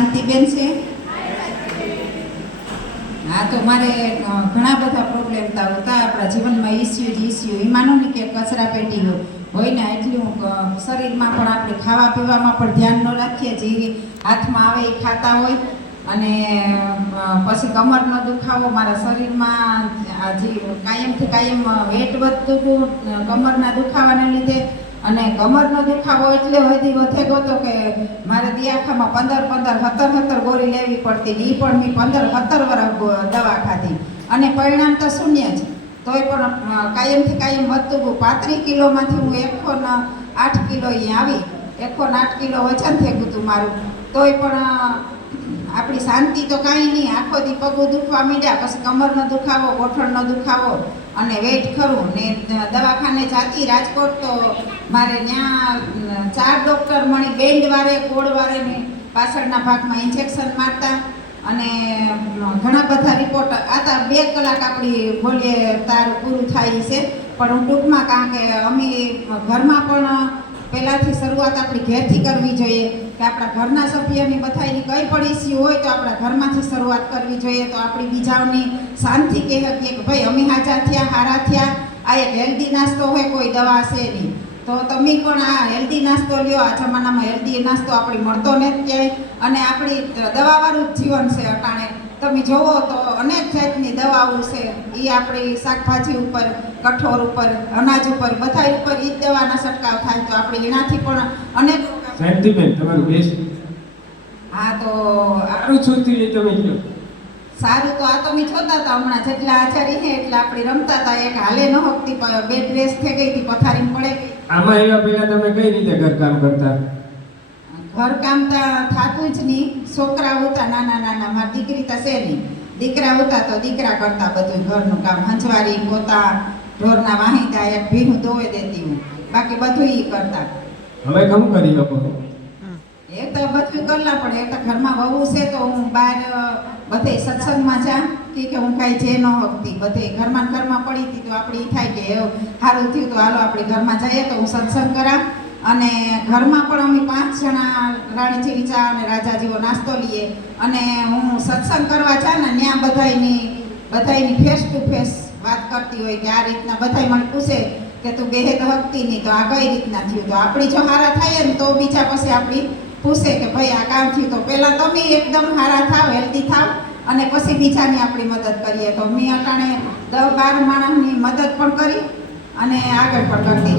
શાંતિબેન છે। हाँ तो मारे घणा बधा प्रॉब्लेम था अपना जीवन में इश्यू एमानो नहीं कि कचरा पेटी होय ने एटलुं शरीर में पण आपणे खावा पीवा में पण ध्यान न राखीए जे हाथ में आवे ए खाता होय अने पछी कमरनो दुखावो मारा शरीर में आज कायम थी कायम वेट वधतुं कमरना दुखावाने लीधे अने कमरनो दुखावो एटले वधे गयो तो के मारे दियाखामां 15-17 गोरी लेवी पड़ती ई पण मैं 15-17 वर्ष दवा खाधी अने परिणाम तो शून्य ज तोय पण कायम थी कायम वधतुं 35 किलो मांथी हूँ 108 किलो अहीं आवी 108 किलो वजन थई गयुं तुं मारुं तोय पण आपणी शांति तो कांई नहीं आखो दी पगुं दुखवा मीड्या पछी कमरनो दुखावो गोठणनो दुखावो अने वेट खरुं ने दवाखाने जाती राजकोट तो मारे न्या 4 डॉक्टर मळी बेंड वारे कोड वारे ने पाछळना भागमां इंजेक्शन मारता अने घणा बधा रिपोर्ट आता 2 कलाक आपणी बोलीए तार पूरुं थाय छे पण हुं टूंकमां कारण के अमे घरमां पण पहलाथी शरूआत अपनी घेरथी करवी जोईए कि आपणा घरना सभ्यनी बधाईनी कई पण इश्यू होय तो आपणा घरमांथी शरूआत करवी जोईए तो आपणी बीजाओनी शांति कही सकीए कि भाई अमे हाजा थया हारा थया आ एक हेल्दी नास्तो होय कोई दवा छे नहीं तो तमे पण आ हेल्दी नास्तो ल्यो आ जमानामां हेल्दी नास्तो आपणी मळतो नथी क्यांय अने आपणी दवावाळुं जीवन छे अटाणे तमे जोवो तो अनेक जातनी दवाओ छे ई आपणी शाकभाजी उपर कठोर उपर अनाज उपर बधाई उपर ई दवाना छटकाव थाय तो आपणी एनाथी पण अनेक शांतिबेन तमारुं बेस्ट हाँ तो सारू छूती ए तमे कयो सारू तो आ तो मैं जोता था हमणा जेटला आचारी है एटला आपणी रमता था एक हाले न हकती बेड रेस्ट थई गई थी पथारी में पड़े गई आमा एवा पेला तमे कई रीते घर काम करता घर काम तो थातुं ज नहीं छोकरा होता नाना नाना मारी दीकरी तो छे नहीं दीकरा होता तो दीकरा करता बधुं घरनुं काम हंजवारी पोता ढोरना वाहीदा एक भीनु धोई देती हूँ बाकी बधुं ई करता हमें कम करी सको ए तो बधुं करला पण ए तो घरमां वहू छे तो हूँ बहार बधे सत्संगमां जा कि हूँ कांई जे न हकती बधे घरमां पड़ी थी तो आपणे थाय के सारुं थयुं तो हालो आपणे घरमां जईए तो हूँ सत्संग करा अने घरमां पण अमे 5 जणा राणी जेवी चा अने राजा जेवो नास्तो लीए अने हूँ सत्संग करवा जा ने न्या बधाईनी फेस टू फेस बात करती होय कि आ रीतना बधाई मने पूछे कि तू बेहे तो हकती नहीं तो आ कई रीतना थयुं तो आपणी जो हारा थाय ने तो बीजा पछी आपणी पूछे कि भाई आ काम थयुं तो पहेला तमे एकदम हारा थाव हेल्दी थाव अने पछी बीजानी आपणी मदद करीए तो मैं अटाणे 10-12 माणसनी मदद पण करी अने આગળ પણ કરતી